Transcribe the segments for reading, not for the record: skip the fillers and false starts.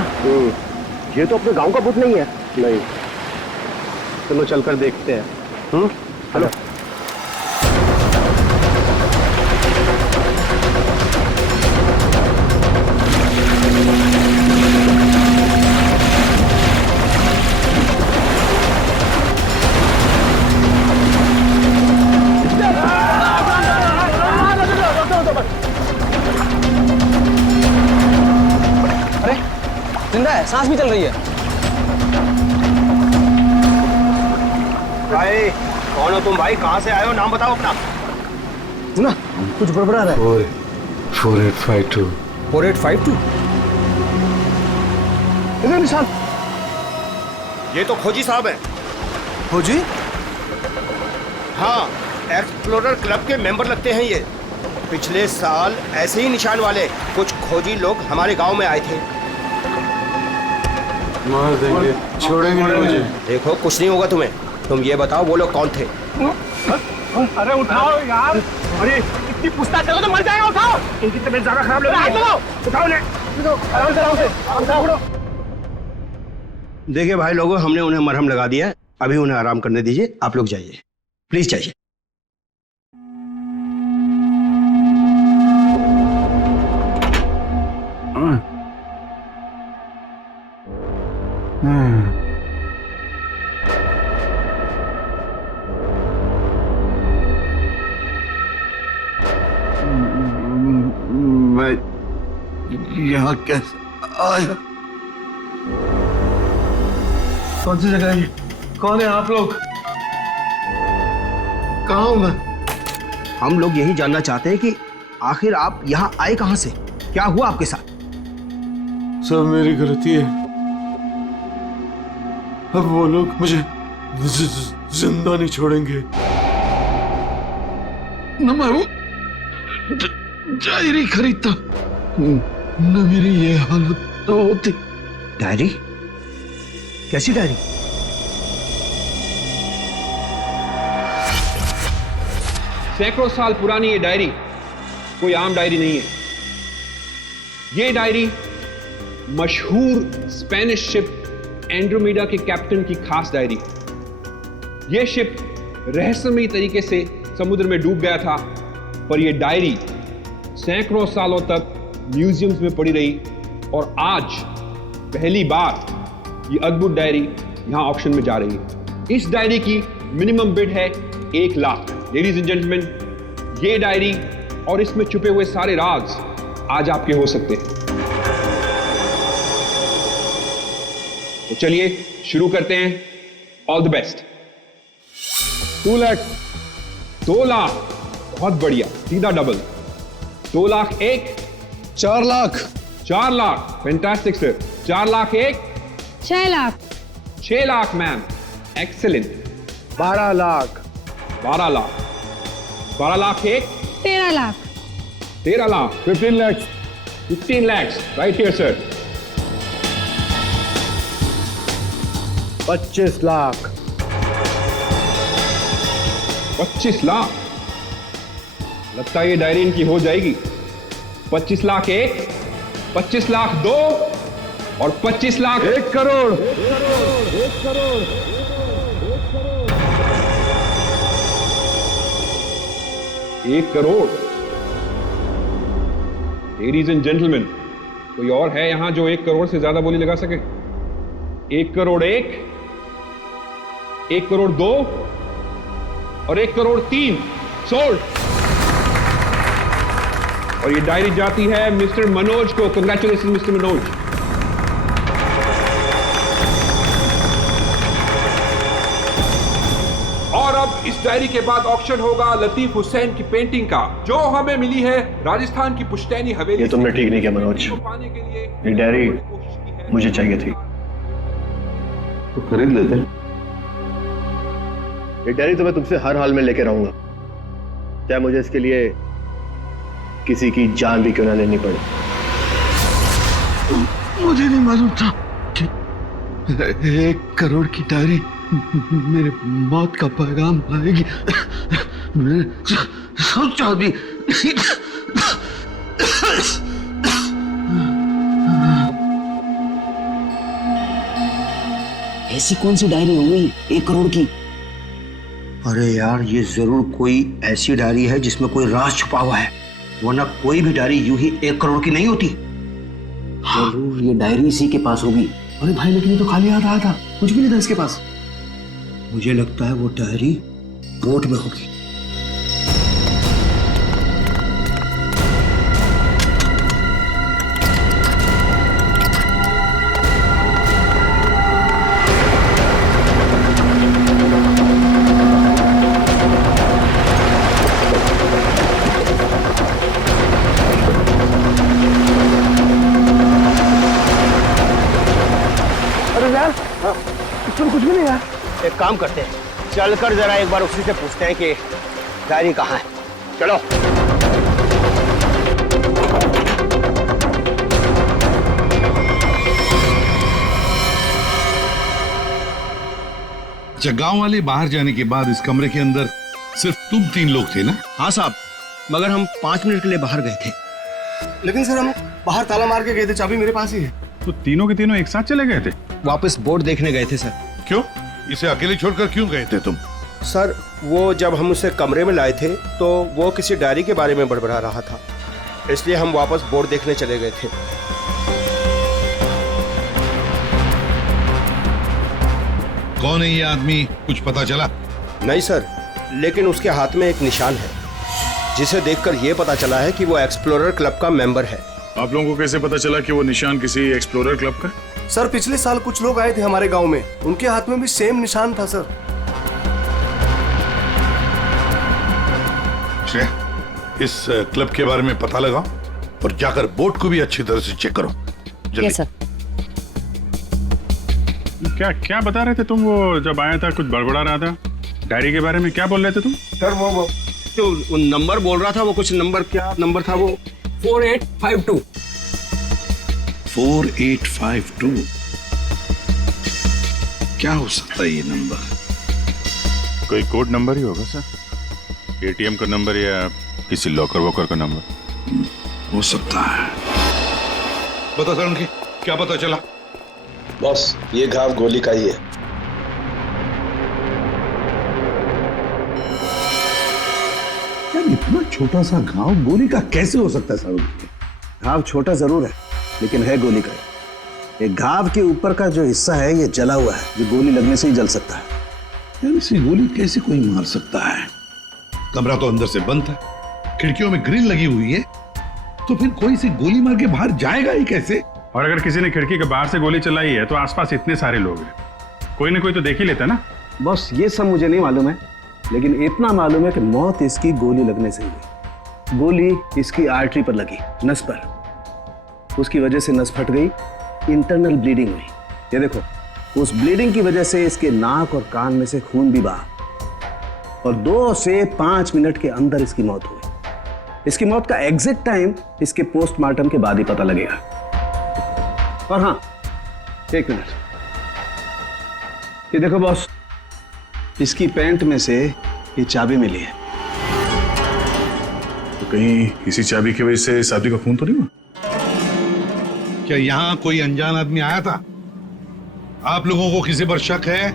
ना। ये तो अपने गांव का भूत नहीं है। नहीं, चलो चलकर देखते हैं। हेलो। अरे जिंदा है, सांस भी चल रही है। भाई कौन हो तुम? भाई कहाँ से आए हो? नाम बताओ अपना। सुना कुछ गड़बड़ा रहा है। 4852 4852 इधर निशान। ये तो खोजी साहब है। खोजी? हाँ, एक्सप्लोरर क्लब के मेंबर लगते हैं ये। पिछले साल ऐसे ही निशान वाले कुछ खोजी लोग हमारे गांव में आए थे। मार देंगे, छोड़ेंगे नहीं मुझे। देखो कुछ नहीं होगा तुम्हें। तुम ये बताओ वो लोग कौन थे? अरे उठाओ यार, अरे इतनी पूछताछ करो तो मर जाएगा। उठाओ, इनकी तबीयत ज्यादा खराब लग रही है। उठाओ ने, आराम से आराम से। देखिए भाई लोगों, हमने उन्हें मरहम लगा दिया है। अभी उन्हें आराम करने दीजिए। आप लोग जाइए, प्लीज जाइए। मैं यहाँ कैसे आया? कौन सी जगह है? कौन है आप लोग? कहाँ हूँ मैं? हम लोग यही जानना चाहते हैं कि आखिर आप यहाँ आए कहाँ से? क्या हुआ आपके साथ? सब मेरी गलती है। अब वो लोग मुझे जिंदा नहीं छोड़ेंगे। न मैं वो डायरी खरीदता, न मेरी ये हालत तो होती। डायरी? कैसी डायरी? सैकड़ों साल पुरानी ये डायरी कोई आम डायरी नहीं है। ये डायरी मशहूर स्पेनिश शिप एंड्रोमेडा के कैप्टन की खास डायरी है। यह शिप रहस्यमयी तरीके से समुद्र में डूब गया था, पर यह डायरी सैकड़ों सालों तक म्यूजियम्स में पड़ी रही और आज पहली बार यह अद्भुत डायरी यहां ऑक्शन में जा रही है। इस डायरी की मिनिमम बिड है 1 लाख। लेडीज एंड जेंटलमैन, ये डायरी और इसमें छुपे हुए सारे राज आज आपके हो सकते हैं। तो चलिए शुरू करते हैं। All the best. 2 lakh, 2 lakh, बहुत बढ़िया, सीधा double. 2 lakh 1, 4 lakh, 4 lakh, fantastic sir. 4 lakh 1, 6 lakh, 6 lakh ma'am, excellent. 12 lakh, 12 lakh, 12 lakh 1, 13 lakh, 13 lakh, 15 lakhs, 15 lakhs, right here sir. 25 lakh, 25 lakh, लगता है ये डायरी इनकी हो जाएगी। 25 लाख 1, 25 लाख 2 और 25 lakh 1 crore. 1 crore. Ladies and gentleman, कोई और है यहां जो 1 करोड़ से ज्यादा बोली लगा सके? 1 करोड़ 1, 1 करोड़ 2 और 1 करोड़ 3 सोल्ड। और ये डायरी जाती है मिस्टर मनोज को। Congratulation mister Manoj. और अब इस डायरी के बाद ऑक्शन होगा लतीफ हुसैन की पेंटिंग का, जो हमें मिली है राजस्थान की पुश्तैनी हवेली। ये तुमने ठीक नहीं किया मनोज। पाने के लिए ये डायरी मुझे चाहिए थी। तो खरीद लेते। ये डायरी तो मैं तुमसे हर हाल में लेके रहूंगा, चाहे मुझे इसके लिए किसी की जान भी क्यों ना लेनी पड़े। मुझे नहीं मालूम था कि 1 करोड़ की डायरी मेरे मौत का पैगाम लाएगी। मैं सोचा भी नहीं था। ऐसी कौन सी डायरी हो गई 1 करोड़ की? अरे यार, ये जरूर कोई ऐसी डायरी है जिसमें कोई राज छुपा हुआ है, वरना कोई भी डायरी यूं ही 1 करोड़ की नहीं होती। जरूर ये डायरी इसी के पास होगी। अरे भाई, लेकिन ये तो खाली हाथ आया था, कुछ भी नहीं था इसके पास। मुझे लगता है वो डायरी बोट में होगी। इसमें कुछ भी नहीं है। एक काम करते हैं, चलकर जरा एक बार उसी से पूछते हैं कि डायरी कहाँ है। चलो। अच्छा, गांव वाले बाहर जाने के बाद इस कमरे के अंदर सिर्फ तुम 3 लोग थे ना? हाँ साहब, मगर हम 5 मिनट के लिए बाहर गए थे। लेकिन सर, हम बाहर ताला मार के गए थे, चाबी मेरे पास ही है। तो तीनों के तीनों एक साथ चले गए थे? वापस बोर्ड देखने गए थे सर। क्यों? इसे अकेले छोड़कर क्यों गए थे तुम? सर, वो जब हम उसे कमरे में लाए थे तो वो किसी डायरी के बारे में बड़बड़ा रहा था, इसलिए हम वापस बोर्ड देखने चले गए थे। कौन है ये आदमी, कुछ पता चला? नहीं सर, लेकिन उसके हाथ में एक निशान है, जिसे देखकर यह पता चला है कि वो एक्सप्लोरर क्लब का मेंबर है। आप लोगों को कैसे पता चला कि वो निशान किसी एक्सप्लोरर क्लब का? सर, पिछले साल कुछ लोग आए थे हमारे गांव में, उनके हाथ में भी सेम निशान था सर। इस क्लब के बारे में पता लगाओ और जाकर बोर्ड को भी अच्छी तरह से चेक करो। जल्दी। सर। क्या क्या बता रहे थे तुम? वो जब आया था कुछ बड़बड़ा रहा था डायरी के बारे में, क्या बोल रहे थे तुम? सर, वो जो नंबर बोल रहा था, वो कुछ नंबर, क्या नंबर था वो? 4852। 4852 क्या हो सकता है ये नंबर? कोई कोड नंबर ही होगा सर, एटीएम का नंबर या किसी लॉकर वॉकर का नंबर हो सकता है। बता सर, उनकी क्या पता चला? बॉस, ये घाव गोली का ही है। यार, इतना छोटा सा घाव गोली का कैसे हो सकता है सर? घाव छोटा जरूर है, लेकिन है गोली का। ये घाव के ऊपर का जो हिस्सा है ये जला हुआ है, जो गोली लगने से ही जल सकता है। यार, इसे गोली कैसे कोई मार सकता है? कमरा तो अंदर से बंद था, खिड़कियों में ग्रिल लगी हुई है, तो फिर कोई से गोली मार के बाहर जाएगा ही कैसे? और अगर किसी ने खिड़की के बाहर से गोली चलाई है तो आसपास इतने सारे लोग हैं, कोई ना कोई तो देख ही लेता ना। बस ये सब मुझे नहीं मालूम है, लेकिन इतना मालूम है कि मौत इसकी गोली लगने से हुई। गोली इसकी आर्टरी पर लगी, नस पर। उसकी वजह से नस फट गई, इंटरनल ब्लीडिंग हुई। ये देखो, उस ब्लीडिंग की वजह से इसके नाक और कान में से खून भी बहा और 2 से 5 मिनट के अंदर इसकी मौत हुई। इसकी मौत का एग्जैक्ट टाइम इसके पोस्टमार्टम के बाद ही पता लगेगा। और हाँ, 1 मिनट, ये देखो बॉस, इसकी पैंट में से ये चाबी मिली है। तो कहीं इसी चाबी की वजह से शादी का खून तो नहीं हुआ? क्या यहाँ कोई अनजान आदमी आया था? आप लोगों को किसी पर शक है?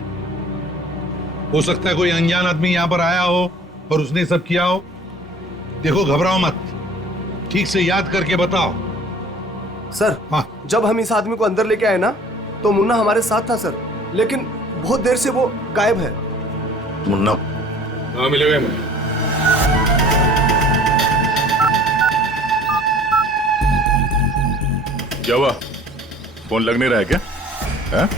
हो सकता है कोई अनजान आदमी यहाँ पर आया हो और उसने सब किया हो। देखो, घबराओ मत, ठीक से याद करके बताओ। सर, हाँ। जब हम इस आदमी को अंदर लेके आए ना, तो मुन्ना हमारे साथ था सर, लेकिन बहुत देर से वो गायब है। मुन्ना? हाँ, मिलेगा मैं। क्या हुआ? फोन लग नहीं रहा है क्या? है?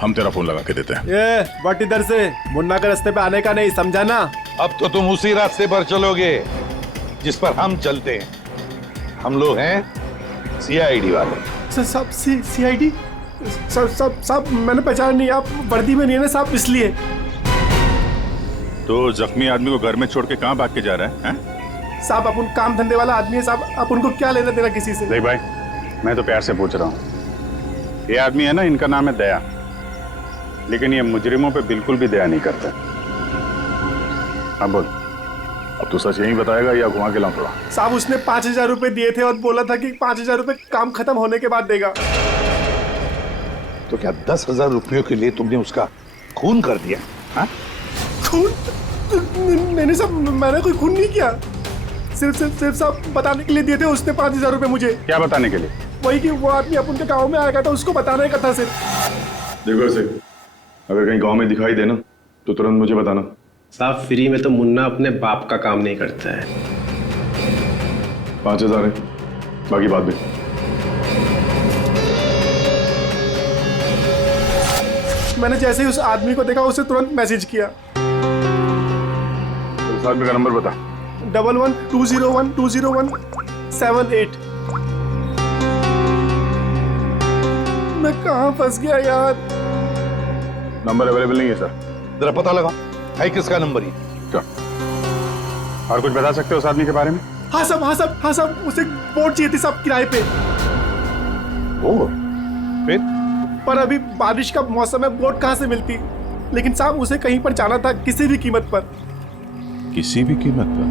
हम तेरा फोन लगा के देते हैं। ये बट इधर से मुन्ना के रास्ते पे आने का नहीं, समझा ना? अब तो तुम उसी रास्ते पर चलोगे जिस पर हम चलते हैं। हम लोग हैं सीआईडी वाले। साहब, सीआईडी? साहब, मैंने पहचाना नहीं, आप वर्दी में नहीं है ना साहब, इसलिए। तो जख्मी आदमी को घर में छोड़ के कहाँ भाग के जा रहा है? साहब, अपन काम धंधे वाला आदमी है साहब, आप उनको क्या लेना देना किसी से? देख भाई, मैं तो प्यार से पूछ रहा हूँ। ये आदमी है ना, इनका नाम है दया, लेकिन ये मुजरिमों पे बिल्कुल भी दया नहीं करता। अब बोल, अब तू सच यही बताएगा या घुमा के लाऊं थोड़ा? साहब, उसने 5,000 रुपए दिए थे और बोला था कि 5,000 रुपए काम खत्म होने के बाद देगा। तो क्या 10,000 रुपयों के लिए तुमने उसका खून कर दिया? हाँ? खून? नहीं साहब, मैंने कोई खून नहीं किया। सिर्फ साहब बताने के लिए दिए थे उसने 5,000 रुपए मुझे। क्या बताने के लिए? वही कि वो आदमी अपन के गांव में आ गया था, उसको बताने का था सिर्फ। देखो इसे, अगर कहीं गांव में दिखाई देना तो तुरंत मुझे बताना। साहब फ्री में तो मुन्ना अपने बाप का काम नहीं करता है। 5,000 है, बाकी बात भी। मैंने जैसे ही उस आदमी को देखा उसे तुरंत मैसेज किया। उस आदमी का नंबर बता। 1120120178। मैं कहाँ फंस गया यार। नंबर अवेलेबल नहीं है सर। जरा पता लगा है किसका नंबर ही। क्या और कुछ बता सकते हो उस आदमी के बारे में? हाँ साहब, उसे बोट चाहिए थी साहब किराए पे। फिर पर अभी बारिश का मौसम है, बोट कहाँ से मिलती। लेकिन साहब उसे कहीं पर जाना था किसी भी कीमत पर। किसी भी कीमत पर?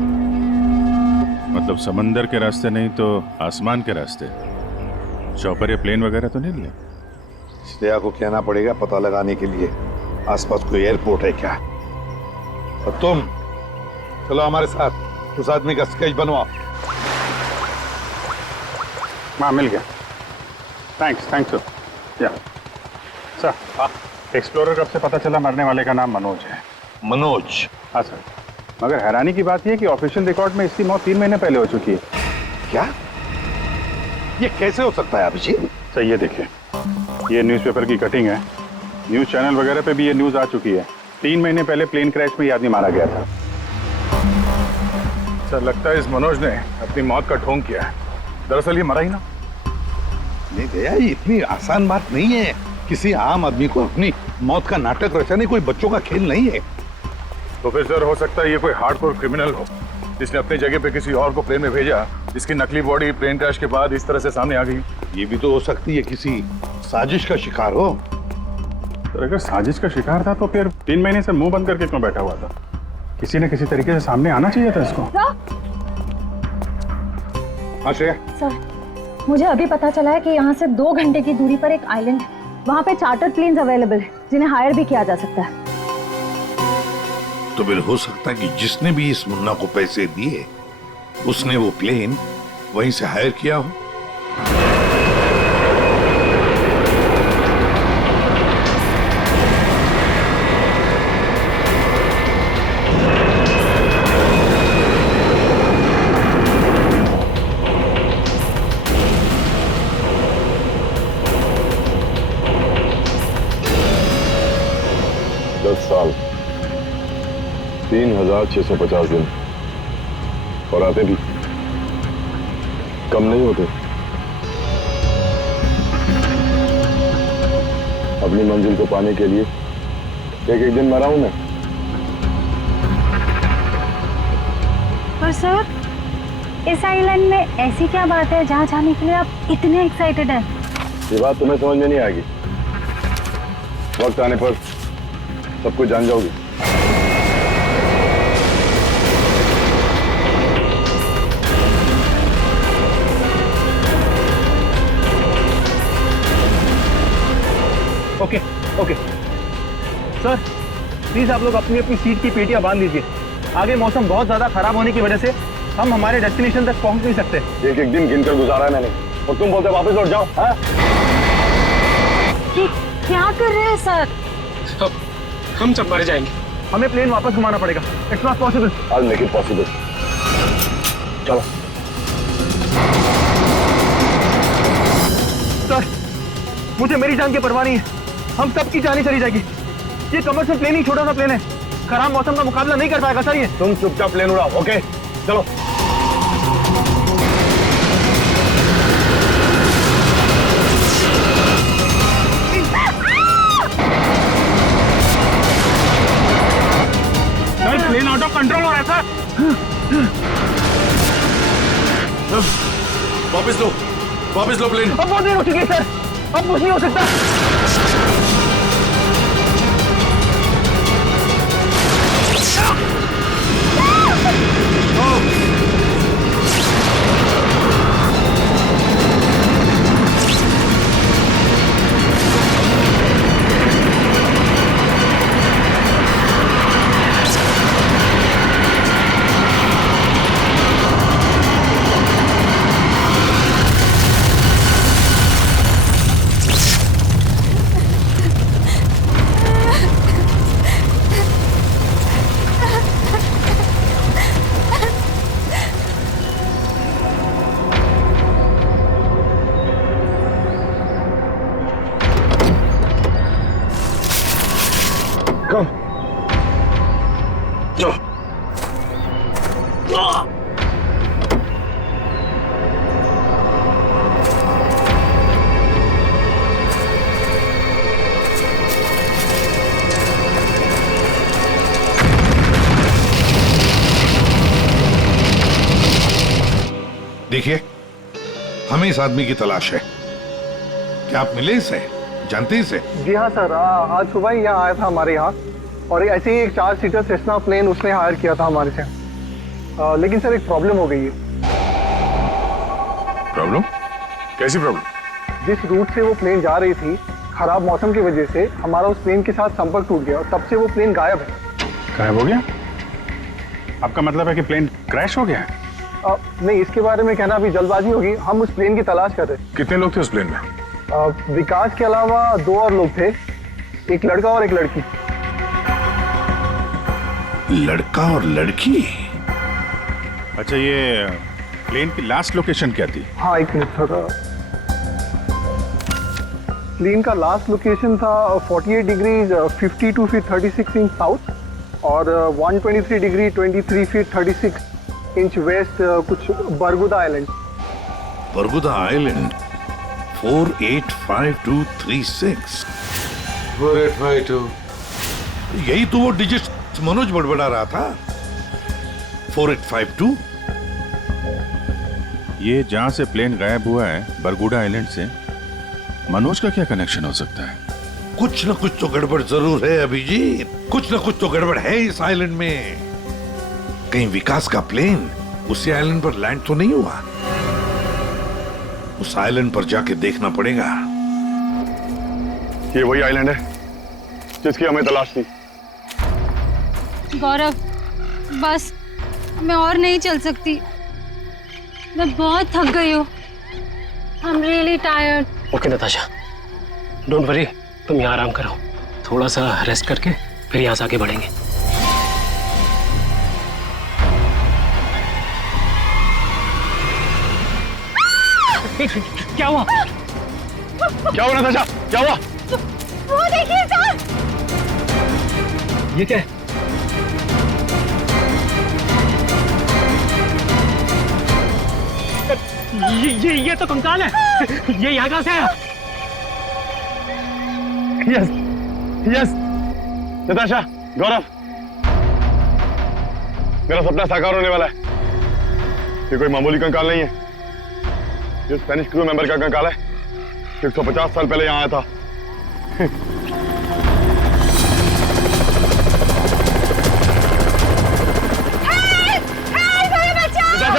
मतलब समंदर के रास्ते नहीं तो आसमान के रास्ते? चौपर या प्लेन वगैरह तो नहीं लिया? श्रेया को कहना पड़ेगा पता लगाने के लिए आसपास कोई एयरपोर्ट है क्या। और तुम चलो हमारे साथ, उस आदमी का स्केच बनवाओ। हाँ मिल गया। थैंक्स या सर। एक्सप्लोरर कब से पता चला मरने वाले का नाम मनोज है? मनोज? हाँ सर, मगर हैरानी की बात यह है कि ऑफिशियल रिकॉर्ड में इसकी मौत 3 महीने पहले हो चुकी है। क्या? ये कैसे हो सकता है अभिजीत? सर ये देखिए, ये न्यूज़पेपर की कटिंग है। न्यूज़ चैनल वगैरह पे भी ये न्यूज़ आ चुकी है। 3 महीने पहले प्लेन क्रैश में ये आदमी मारा गया था। सर लगता है इस मनोज ने अपनी मौत का ढोंग किया है। दरअसल ये मरा ही ना। नहीं भैया, ये इतनी आसान बात नहीं है। किसी आम आदमी को अपनी मौत का नाटक रचाने कोई बच्चों का खेल नहीं है। तो फिर सर हो सकता है ये कोई हार्डकोर क्रिमिनल हो जिसने अपनी जगह पे किसी और को प्लेन में भेजा, जिसकी नकली बॉडी प्लेन क्रैश के बाद इस तरह से सामने आ गई। ये भी तो हो सकती है किसी साजिश का शिकार हो। तो अगर साजिश का शिकार था तो फिर 3 महीने से मुंह बंद करके क्यों बैठा हुआ था? किसी न किसी तरीके से सामने आना चाहिए था इसको। हाँ श्रेया। सर मुझे अभी पता चला है कि यहाँ से 2 घंटे की दूरी पर एक आइलैंड है। वहाँ पे चार्टर प्लेन्स अवेलेबल है जिन्हें हायर भी किया जा सकता है। तो फिर हो सकता है कि जिसने भी इस मुन्ना को पैसे दिए उसने वो प्लेन वहीं से हायर किया हो। साल 3,650 दिन और आते भी कम नहीं होते। अपनी मंजिल को पाने के लिए एक दिन मरा हूं मैं। पर सर इस आइलैंड में ऐसी क्या बात है जहाँ जाने के लिए आप इतने एक्साइटेड हैं? ये बात तुम्हें समझ में नहीं आएगी। वक्त आने पर सब कुछ जान जाओगी। ओके सर, प्लीज आप लोग अपनी अपनी सीट की पेटियां बांध लीजिए। आगे मौसम बहुत ज्यादा खराब होने की वजह से हम हमारे डेस्टिनेशन तक पहुंच नहीं सकते। एक दिन गिनकर गुजारा है मैंने और तुम बोलते वापस लौट जाओ। हाँ? क्या कर रहे हैं सर? हम सब मर जाएंगे। हमें प्लेन वापस घुमाना पड़ेगा। It's not possible. I'll make it possible। चलो। सर मुझे मेरी जान की परवाह नहीं है। हम सबकी जान ही चली जाएगी। ये कमर्शियल प्लेन ही छोटा सा प्लेन है, खराब मौसम का मुकाबला नहीं कर पाएगा सर। ये तुम चुपचाप प्लेन उड़ाओ। ओके चलो। प्लेन आउट ऑफ कंट्रोल हो रहा है सर। वापस लो प्लेन। अब बहुत देर हो चुकी है सर, अब कुछ नहीं हो सकता। देखिए, हमें इस आदमी की तलाश है। क्या आप मिले इसे? जानते हैं इसे? जी हाँ सर, आज सुबह ही यहाँ आया था हमारे यहाँ, और ऐसे ही एक 4 सीटर सेस्ना प्लेन उसने हायर किया था हमारे से। लेकिन सर एक प्रॉब्लम हो गई है। प्रॉब्लम? कैसी प्रॉब्लम? जिस रूट से वो प्लेन जा रही थी, खराब मौसम की वजह से हमारा उस प्लेन के साथ संपर्क टूट गया और तब से वो प्लेन गायब है। गायब हो गया? आपका मतलब है कि प्लेन क्रैश हो गया है? नहीं, इसके बारे में कहना अभी जल्दबाजी होगी। हम उस प्लेन की तलाश कर रहे हैं। कितने लोग थे उस प्लेन में? विकास के अलावा 2 और लोग थे, एक लड़का और एक लड़की। लड़का और लड़की? अच्छा, ये प्लेन की लास्ट लोकेशन क्या थी? हाँ, एक मिनट सर। प्लेन का लास्ट लोकेशन था 48 डिग्री 52 फीट 36 इंच साउथ और 123 डिग्री 23 फीट 36 इंच वेस्ट, कुछ बरगुदा आइलैंड। बरगुदा आइलैंड 485236। 4852। यही तो वो डिजिट मनोज बड़बड़ा रहा था। 4852। ये जहां से प्लेन गायब हुआ है, बरगुडा आइलैंड से, मनोज का क्या कनेक्शन हो सकता है? कुछ न कुछ तो गड़बड़ जरूर है अभिजीत, कुछ न कुछ तो गड़बड़ है इस आइलैंड में। कहीं विकास का प्लेन उसी आइलैंड पर लैंड तो नहीं हुआ? उस आइलैंड पर जाके देखना पड़ेगा। ये वही आइलैंड है जिसकी हमें तलाश थी। गौरव, बस मैं और नहीं चल सकती, मैं बहुत थक गई हूँ। I am really tired. Okay Natasha, don't worry, तुम यहाँ आराम करो, थोड़ा सा रेस्ट करके फिर यहाँ से आगे बढ़ेंगे। क्या हुआ? क्या हुआ नताशा? क्या हुआ? वो देखिए सर। ये क्या है? ये तो कंकाल है। ये यहाँ कहाँ से आया? यस यस नताशा, गौरव, मेरा सपना साकार होने वाला है। ये कोई मामूली कंकाल नहीं है, ये स्पेनिश क्रू मेंबर का कंकाल है, 150 साल पहले यहाँ आया था।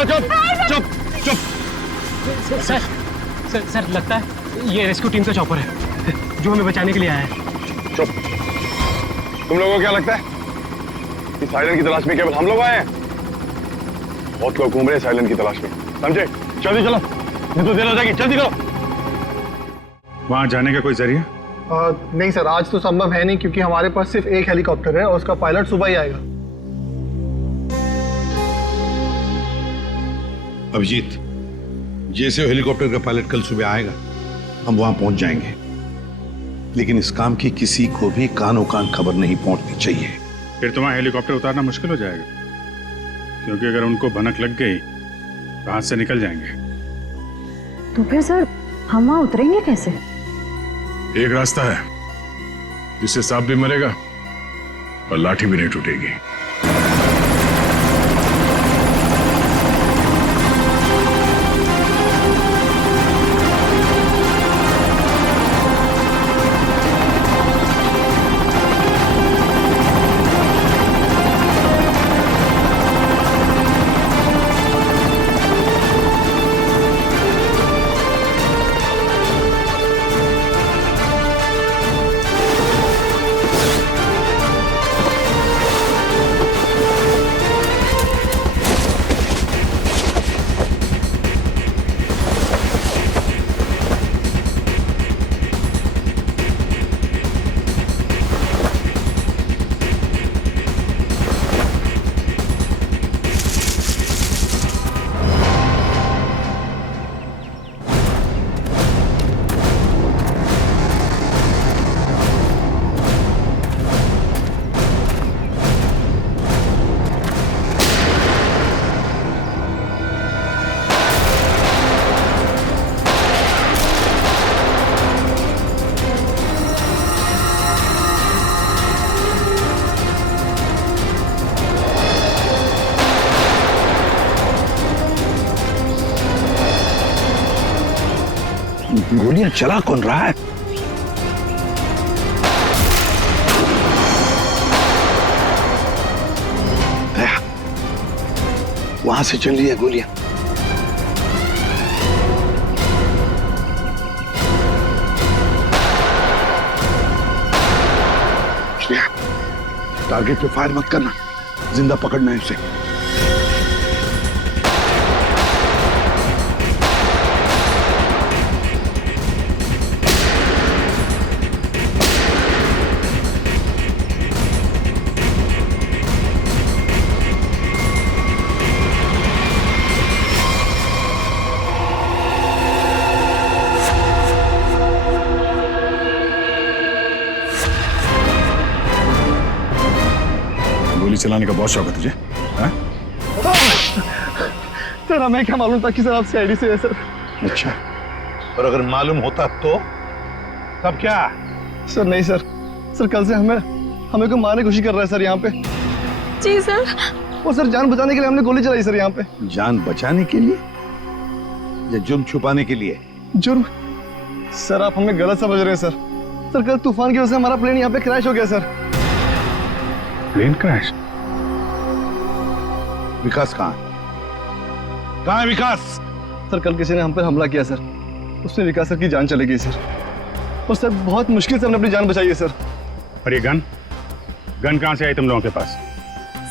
चुप चुप चुप। सर लगता है ये रेस्क्यू टीम का चॉपर है जो हमें बचाने के लिए आया है। चुप। तुम लोगों को क्या लगता है इस आइलैंड की तलाश में केवल हम लोग आए हैं? बहुत लोग घूम रहे हैं इस आइलैंड की तलाश में, समझे? जल्दी चलो, नहीं तो देर हो जाएगी, जल्दी करो। वहां जाने का कोई जरिया? नहीं सर, आज तो संभव है नहीं क्योंकि हमारे पास सिर्फ एक हेलीकॉप्टर है और उसका पायलट सुबह ही आएगा। अभिजीत, जैसे हेलीकॉप्टर का पायलट कल सुबह आएगा हम वहां पहुंच जाएंगे, लेकिन इस काम की किसी को भी कानो कान खबर नहीं पहुंचनी चाहिए। फिर तुम्हारा हेलीकॉप्टर उतारना मुश्किल हो जाएगा, क्योंकि अगर उनको भनक लग गई तो हाथ से निकल जाएंगे। तो फिर सर हम वहाँ उतरेंगे कैसे? एक रास्ता है जिससे सांप भी मरेगा और लाठी भी नहीं टूटेगी। गोलियां चला कौन रहा है? वहां से चल रही है गोलियां। टारगेट पे फायर मत करना, जिंदा पकड़ना है उसे। गोली चलाने का बहुत शौक है तुझे? हाँ? सर हमें क्या मालूम था कि सर आप सीआईडी से है सर। अच्छा, और अगर मालूम होता तो तब क्या? सर नहीं सर, सर कल से हमें को मारने की कोशिश कर रहा है सर यहाँ पे। जी सर। वो सर जान बचाने के लिए हमने गोली चलाई सर यहाँ पे। जान बचाने के लिए या जुर्म छुपाने के लिए? जुर्म? सर आप हमें गलत समझ रहे हैं सर। सर कल तूफान की वजह से हमारा प्लेन यहाँ पे क्रैश हो गया सर। Plane crash? विकास कहाँ है विकास? सर कल किसी ने हम पर हमला किया सर, उसमें विकास सर की जान चली गई सर। और सर बहुत मुश्किल से हमने अपनी जान बचाई है सर। और ये गन कहाँ से आई तुम लोगों के पास?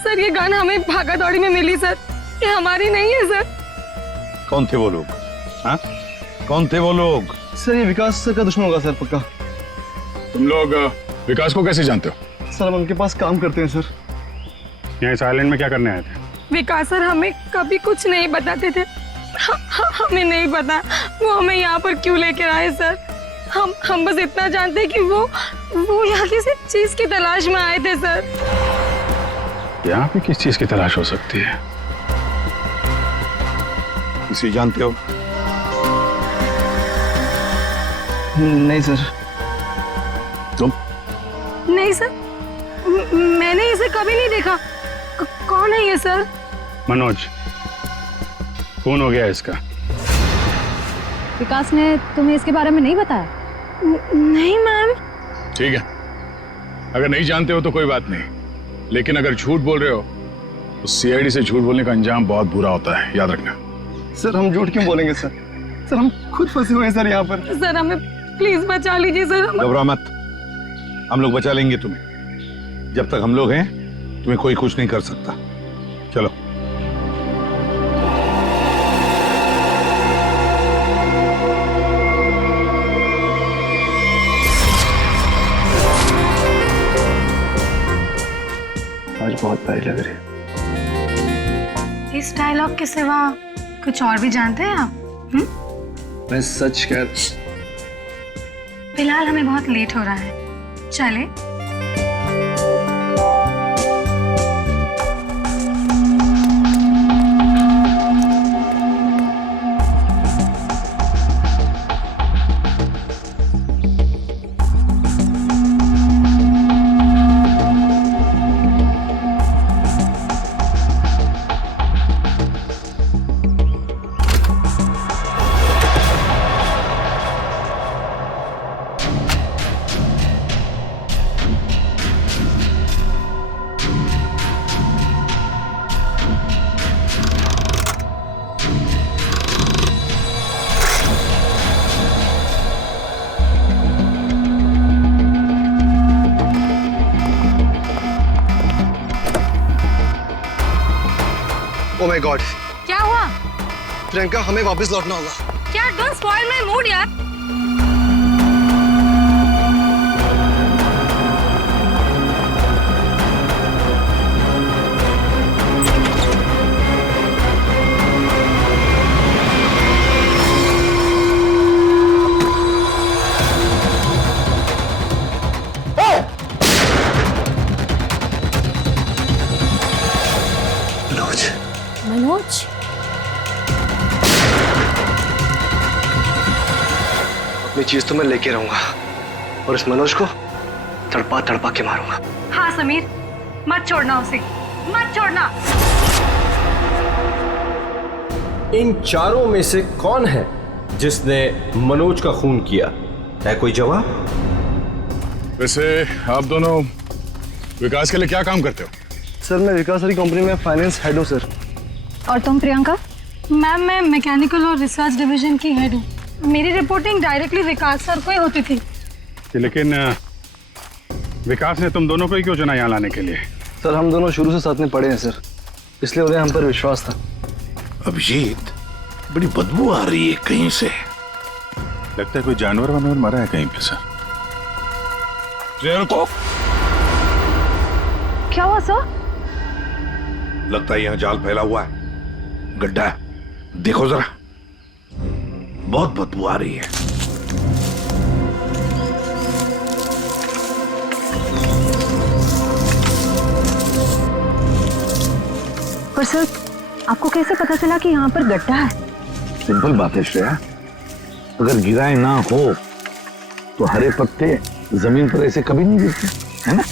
सर ये गन हमें भागा दौड़ी में मिली सर, ये हमारी नहीं है सर। कौन थे वो लोग? हाँ, कौन थे वो लोग? सर ये विकास सर का दुश्मन होगा सर पक्का। तुम लोग विकास को कैसे जानते हो? सर हम उनके पास काम करते हैं सर। यहाँ इस आइलैंड में क्या करने आए थे? विकास सर हमें कभी कुछ नहीं बताते थे। हमें नहीं पता वो हमें यहाँ पर क्यों लेकर आए सर। हम बस इतना जानते हैं कि वो यहाँ किसी चीज की तलाश में आए थे सर। यहाँ पे किस चीज की तलाश हो सकती है? इसे जानते हो? नहीं सर। तुम? नहीं सर, मैंने इसे कभी नहीं देखा। कौन है ये सर? मनोज, खून हो गया इसका। विकास ने तुम्हें इसके बारे में नहीं बताया? नहीं मैम। ठीक है, अगर नहीं जानते हो तो कोई बात नहीं, लेकिन अगर झूठ बोल रहे हो तो सीआईडी से झूठ बोलने का अंजाम बहुत बुरा होता है, याद रखना। सर हम झूठ क्यों बोलेंगे सर? सर हम खुद फंसे हुए हैं सर यहाँ पर। सर हमें प्लीज बचा लीजिए सर। घबरा मत, हम लोग बचा लेंगे तुम्हें। जब तक हम लोग हैं तुम्हें कोई कुछ नहीं कर सकता। चलो। आज बहुत प्यारी लग रही है। इस डायलॉग के सिवा कुछ और भी जानते हैं आप? मैं सच कह। फिलहाल हमें बहुत लेट हो रहा है, चले? ओह माय गॉड, क्या हुआ? प्रियंका हमें वापस लौटना होगा। क्या? डोंट स्पॉइल माय मूड यार। मनोज, अपनी चीज तो मैं लेके रहूंगा और इस मनोज को तड़पा तड़पा के मारूंगा। हाँ समीर, मत छोड़ना उसे, मत छोड़ना। इन चारों में से कौन है जिसने मनोज का खून किया? है कोई जवाब? वैसे आप दोनों विकास के लिए क्या काम करते हो? सर मैं विकास वाली कंपनी में फाइनेंस हेड हूँ सर। और तुम प्रियंका? मैम मैं मैकेनिकल और रिसर्च डिवीजन की हेड हूँ। मेरी रिपोर्टिंग डायरेक्टली विकास सर को ही होती थी। लेकिन विकास ने तुम दोनों को ही क्यों चुना यहाँ लाने के लिए? सर हम दोनों शुरू से साथ में पढ़े हैं सर, इसलिए उन्हें हम पर विश्वास था। अभिजीत, बड़ी बदबू आ रही है कहीं से। लगता है कोई जानवर वानवर मरा है कहीं पे सर। को क्या हुआ सर? लगता है यहाँ जाल फैला हुआ है, गड्ढा है। देखो जरा, बहुत बदबू आ रही है। पर सर आपको कैसे पता चला कि यहाँ पर गड्ढा है? सिंपल बात है श्रेया, अगर गिराए ना हो तो हरे पत्ते जमीन पर ऐसे कभी नहीं गिरते, है ना?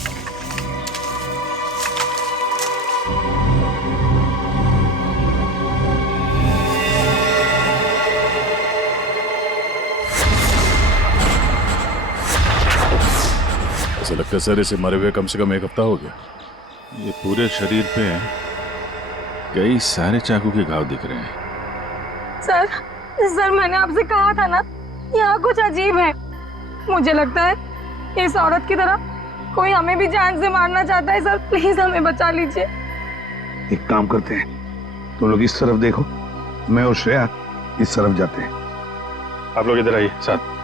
ऐसा लगता है सर इसे मरे हुए कम से कम 1 हफ्ता हो गया। ये पूरे शरीर पे कई सारे चाकू के घाव दिख रहे हैं। सर मैंने आपसे कहा था ना, यहाँ कुछ अजीब है। मुझे लगता है इस औरत की तरह कोई हमें भी जान से मारना चाहता है। सर प्लीज हमें बचा लीजिए। एक काम करते हैं, तुम लोग इस तरफ देखो, मैं और श्रेया इस तरफ जाते हैं। आप लोग इधर आइए साथ।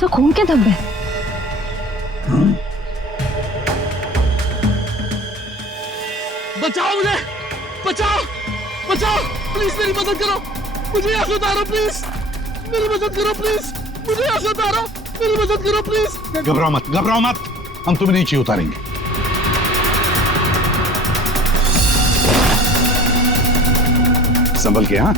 सर खून के धब्बे। बचाओ मुझे, बचाओ बचाओ, प्लीज मेरी मदद करो, मुझे यहाँ से उतारो प्लीज, मेरी मदद करो प्लीज, मुझे यहाँ से उतारो, मेरी मदद करो प्लीज। घबराओ मत, घबराओ मत, हम तुम्हें नीचे उतारेंगे। संभल के, हाँ?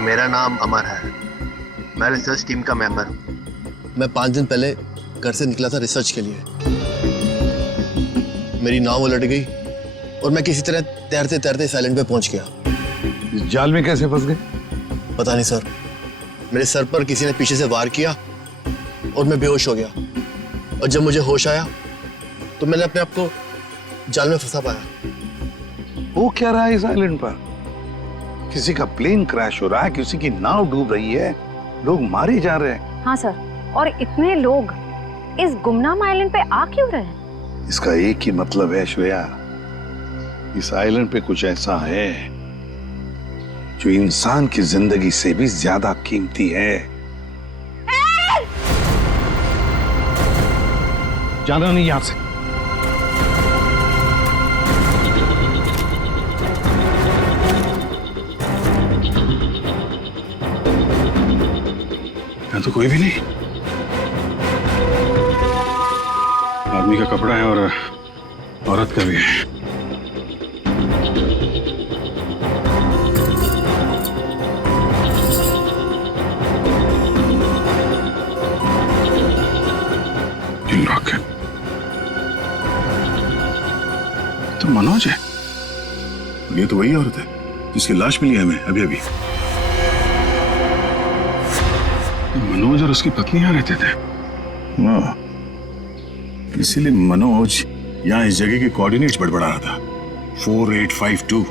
मेरा नाम अमर है, मैं रिसर्च टीम का मेंबर हूँ। मैं 5 दिन पहले घर से निकला था रिसर्च के लिए। मेरी नाव उलट गई और मैं किसी तरह तैरते तैरते इस आइलैंड पे पहुंच गया। इस जाल में कैसे फंस गए? पता नहीं सर, मेरे सर पर किसी ने पीछे से वार किया और मैं बेहोश हो गया। और जब मुझे होश आया तो मैंने अपने आप को जाल में फंसा पाया। वो क्या रहा है इस आइलैंड पर? किसी का प्लेन क्रैश हो रहा है, किसी की नाव डूब रही है, लोग मारे जा रहे हैं। हाँ सर, और इतने लोग इस गुमनाम आइलैंड पे आ क्यों रहे हैं? इसका एक ही मतलब है श्रेया, इस आइलैंड पे कुछ ऐसा है जो इंसान की जिंदगी से भी ज्यादा कीमती है। जाना नहीं यहां से। यहाँ तो कोई भी नहीं। आदमी का कपड़ा है और औरत का भी है। तो मनोज है। ये तो वही औरत है जिसकी लाश मिली है हमें अभी अभी। मनोज और उसकी पत्नी यहाँ रहते थे। हाँ, इसीलिए मनोज यहाँ इस जगह के कोऑर्डिनेट्स बड़बड़ा रहा था। 4852।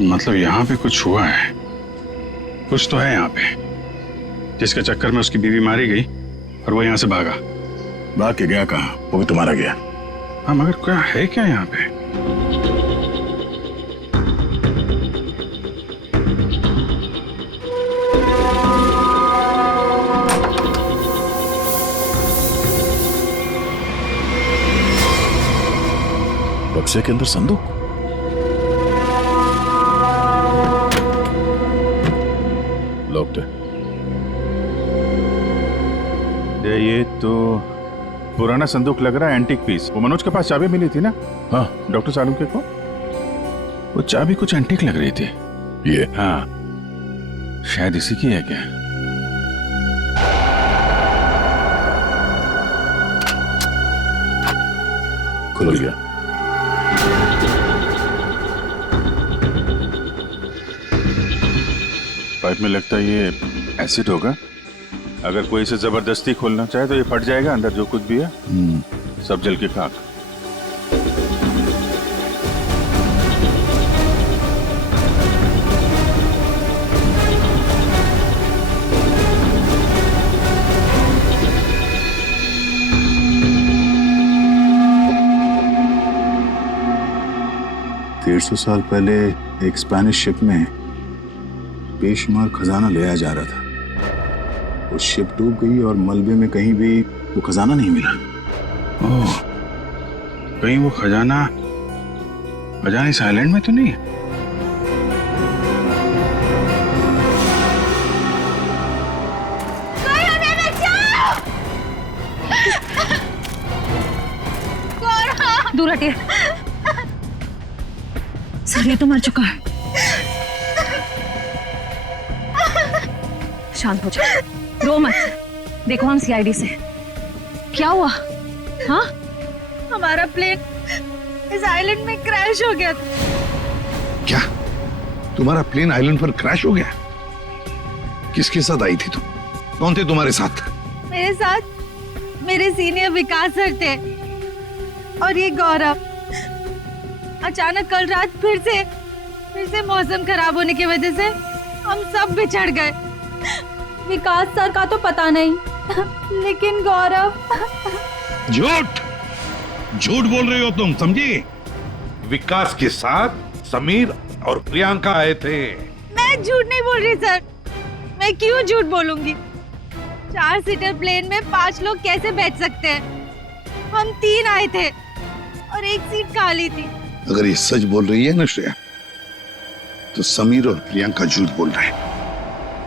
मतलब यहाँ पे कुछ हुआ है, कुछ तो है यहाँ पे, जिसके चक्कर में उसकी बीवी मारी गई और वो यहाँ से भागा। भाग के गया कहाँ? वो भी तुम्हारा गया। हाँ, मगर क्या है क्या यहाँ पे? बक्से के अंदर संदूक। लॉक्ड है। ये तो पुराना संदूक लग रहा है, एंटीक पीस। वो मनोज के पास चाबी मिली थी ना? हाँ, डॉक्टर सालुंके को वो चाबी कुछ एंटीक लग रही थी। ये? हाँ, शायद इसी की है क्या? खुल गया। पाइप में लगता है ये एसिड होगा। अगर कोई इसे जबरदस्ती खोलना चाहे तो ये फट जाएगा, अंदर जो कुछ भी है सब जल के खाक। सौ साल पहले एक स्पेनिश शिप में बेशुमार खजाना ले आया जा रहा था। वो शिप डूब गई और मलबे में कहीं भी वो खजाना नहीं मिला। ओह, कहीं वो खजाना इस आइलैंड में तो नहीं है? दूर हटिए। सर, ये तो मर चुका है। शांत हो जाओ, रो मत। देखो हम सीआईडी से। क्या हुआ? हाँ, हमारा प्लेन इस आइलैंड में क्रैश हो गया। क्या तुम्हारा प्लेन आइलैंड पर क्रैश हो गया? किसके साथ आई थी तुम? कौन थे तुम्हारे साथ? मेरे साथ मेरे सीनियर विकास सर थे और ये गौरव। अचानक कल रात फिर से मौसम खराब होने की वजह से हम सब बिछड़ गए। विकास सर का तो पता नहीं, लेकिन गौरव। झूठ बोल रही हो तुम, समझी? विकास के साथ समीर और प्रियंका आए थे। मैं झूठ नहीं बोल रही सर। मैं क्यों झूठ बोलूंगी? 4 सीटर प्लेन में 5 लोग कैसे बैठ सकते हैं? हम 3 आए थे और एक सीट खाली थी। अगर ये सच बोल रही है ना श्रेया, तो समीर और प्रियंका झूठ बोल रहे हैं।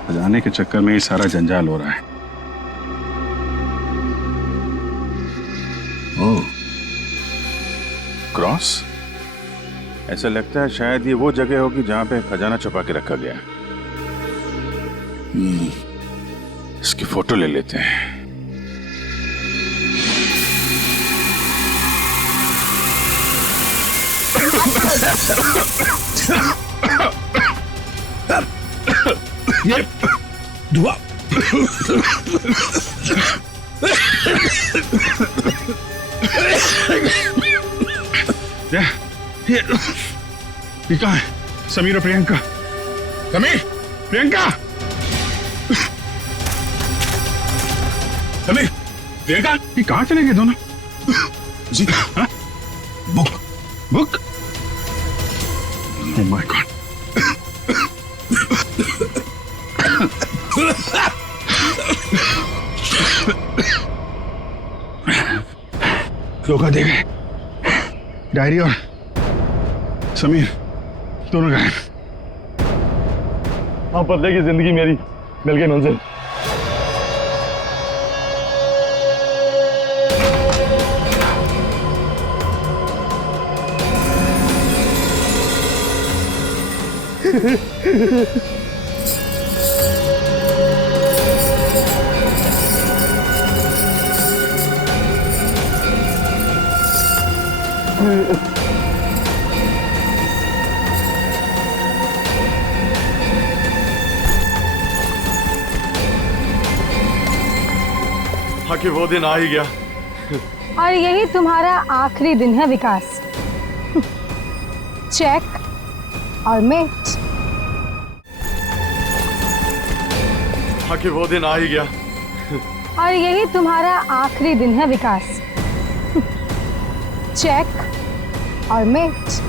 खजाने के चक्कर में ये सारा जंजाल हो रहा है। ओह, क्रॉस? ऐसा लगता है शायद ये वो जगह होगी जहां पे खजाना छुपा के रखा गया। इसकी फोटो ले लेते हैं। ये धुआं। ये कहाँ है? समीर और प्रियंका। समीर, प्रियंका, समीर, प्रियंका, ये कहाँ चले गए दोनों? जी, हाँ? बुक? Oh my God. धोखा दे गए। डायरी और समीर दोनों गायब। हाँ, बदले की जिंदगी मेरी मिल गई मंजिल। कि वो दिन आ ही गया। और यही तुम्हारा आखिरी दिन है विकास। चेक और मेट। कि वो दिन आ ही गया। और यही तुम्हारा आखिरी दिन है विकास। चेक और मेट।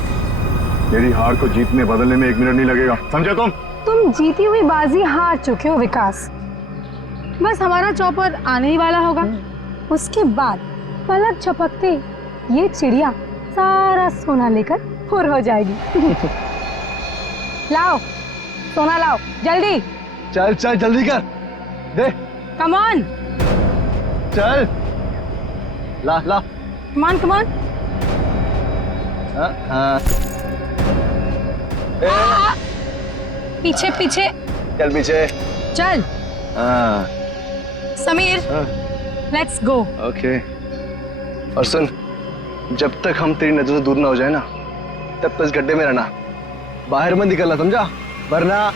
मेरी हार को जीतने बदलने में 1 मिनट नहीं लगेगा, समझे तुम जीती हुई बाजी हार चुके हो विकास। बस हमारा चौपर आने ही वाला होगा। उसके बाद पलक झपकते ये चिड़िया सारा सोना लेकर फुर हो जाएगी। लाओ सोना लाओ जल्दी। चल चल जल्दी कर दे। Come on. चल ला ला। Come on. पीछे पीछे चल पीछे चल। Sameer let's go. ओके। और सुन, जब तक हम तेरी नजर से दूर ना हो जाए ना, तब तक इस गड्ढे में रहना, बाहर मत निकलना, समझा? वरना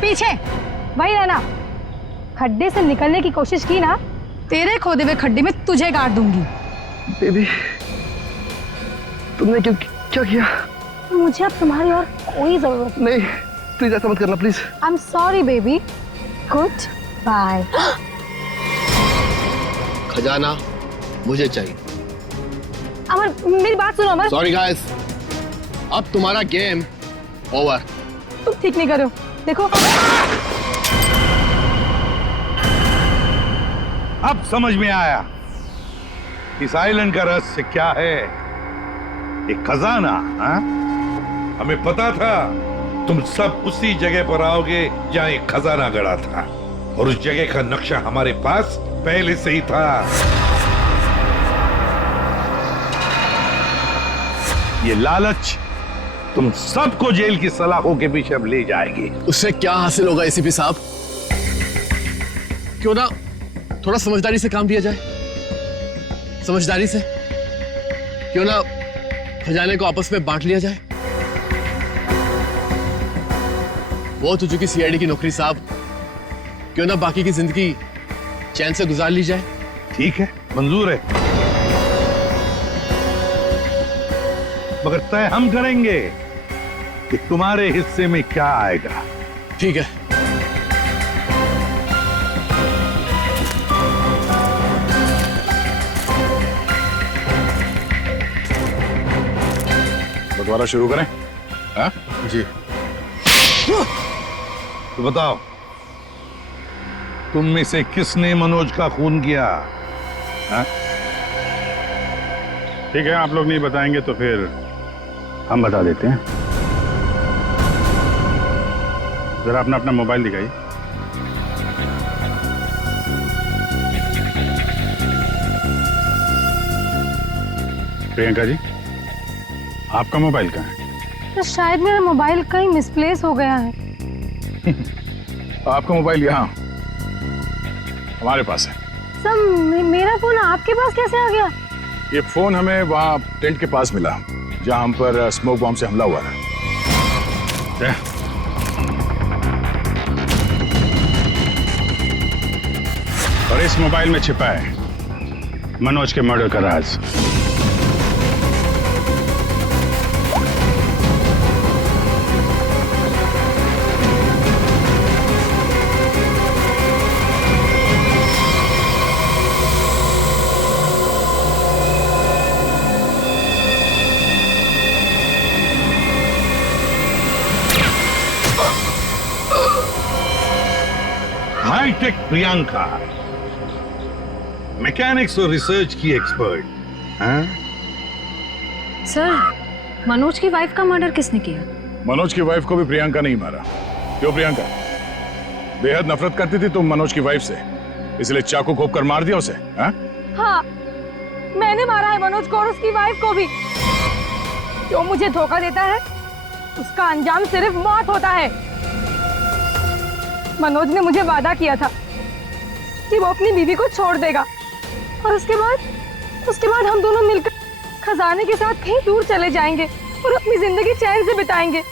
पीछे वही रहना। खड्डे से निकलने की कोशिश की ना, तेरे खोदे हुए खड्डे में तुझे गाड़ दूंगी। बेबी तुमने क्या किया? मुझे अब तुम्हारी और कोई जरूरत नहीं। प्लीज ऐसा मत करना please. I am sorry baby. Goodbye. खजाना मुझे चाहिए। अमर मेरी बात सुनो अमर। सॉरी गाइस, अब तुम्हारा गेम ओवर। तुम ठीक नहीं करो। देखो अब समझ में आया इस आइलैंड का रहस्य क्या है। एक खजाना। हाँ? हमें पता था तुम सब उसी जगह पर आओगे जहां एक खजाना गड़ा था, और उस जगह का नक्शा हमारे पास पहले से ही था। ये लालच तुम सबको जेल की सलाखों के पीछे अब ले जाएगी। उससे क्या हासिल होगा एसीपी साहब? क्यों ना थोड़ा समझदारी से काम लिया जाए। समझदारी से क्यों ना खजाने को आपस में बांट लिया जाए। बहुत हो चुकी सीआईडी की नौकरी साहब, क्यों ना बाकी की जिंदगी चैन से गुजार ली जाए। ठीक है, मंजूर है, मगर तय हम करेंगे कि तुम्हारे हिस्से में क्या आएगा। ठीक है। बंटवारा शुरू करें? हाँ? जी। तो बताओ, तुम में से किसने मनोज का खून किया? हाँ? ठीक है, आप लोग नहीं बताएंगे तो फिर हम बता देते हैं। जरा अपना अपना मोबाइल दिखाइए। प्रियंका जी, आपका मोबाइल कहाँ है? तो शायद मेरा मोबाइल कहीं मिसप्लेस हो गया है। आपका मोबाइल यहाँ हमारे पास है। सर मेरा फोन आपके पास कैसे आ गया? ये फोन हमें वहाँ टेंट के पास मिला जहाँ हम पर स्मोक बॉम्ब से हमला हुआ था। और इस मोबाइल में छिपा है मनोज के मर्डर का राज। हाईटेक प्रियंका, मैकेनिक्स और रिसर्च की एक्सपर्ट। हाँ? सर मनोज की वाइफ का मर्डर किसने किया? मनोज की वाइफ को भी प्रियंका नहीं मारा। क्यों प्रियंका? बेहद नफरत करती थी तुम मनोज की वाइफ से, इसलिए चाकू घोंप कर मार दिया उसे? हाँ? हाँ, मैंने मारा है मनोज को और उसकी वाइफ को भी। जो मुझे धोखा देता है उसका अंजाम सिर्फ मौत होता है। मनोज ने मुझे वादा किया था कि वो अपनी बीवी को छोड़ देगा और उसके बाद हम दोनों मिलकर खजाने के साथ कहीं दूर चले जाएंगे और अपनी जिंदगी चैन से बिताएंगे।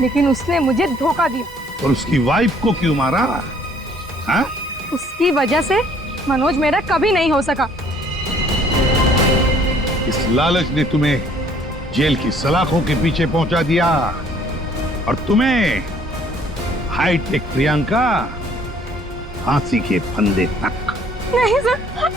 लेकिन उसने मुझे धोखा दिया और उसकी वाइफ को क्यों मारा? हाँ? उसकी वजह से मनोज मेरा कभी नहीं हो सका। इस लालच ने तुम्हें जेल की सलाखों के पीछे पहुंचा दिया और तुम्हें हाईटेक प्रियंका फांसी के फंदे तक। नहीं सर,